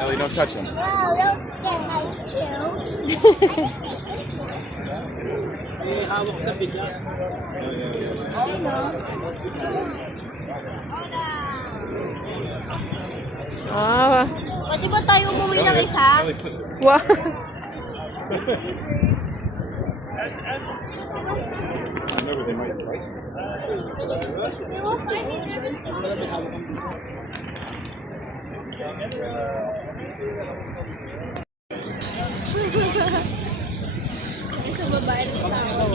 Ellie, don't touch him. Wow, look at my shoe. Ah, Pwede ba tayo umuwi ng isa? Ellie, put wow. remember they might fight. Isang babae ng tao.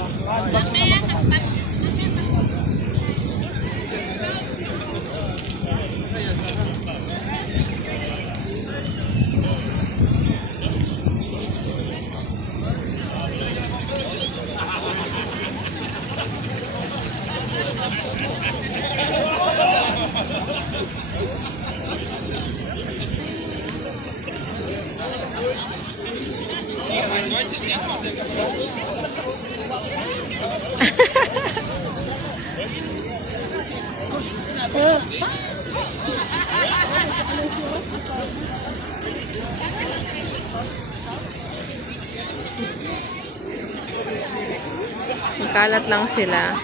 Magkalat lang sila.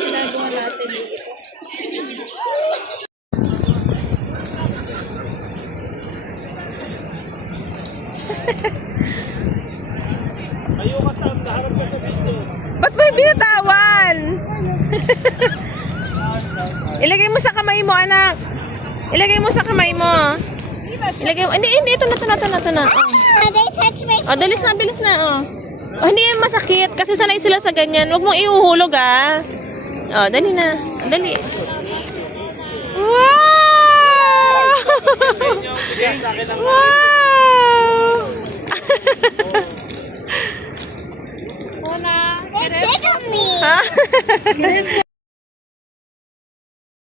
Ginagawa natin dito. Ba't mo binatawan? Ilagay mo sa kamay mo, anak. Ilagay mo sa kamay mo. Ilagay mo. Hindi, ito na. Oh. They touch my Oh, bilis na, oh. Oh, hindi yan masakit kasi sanay sila sa ganyan. Huwag mong ihuhulog, ah. Oh, dali na. Dali. Wow! Wow! They tickled me. Ha?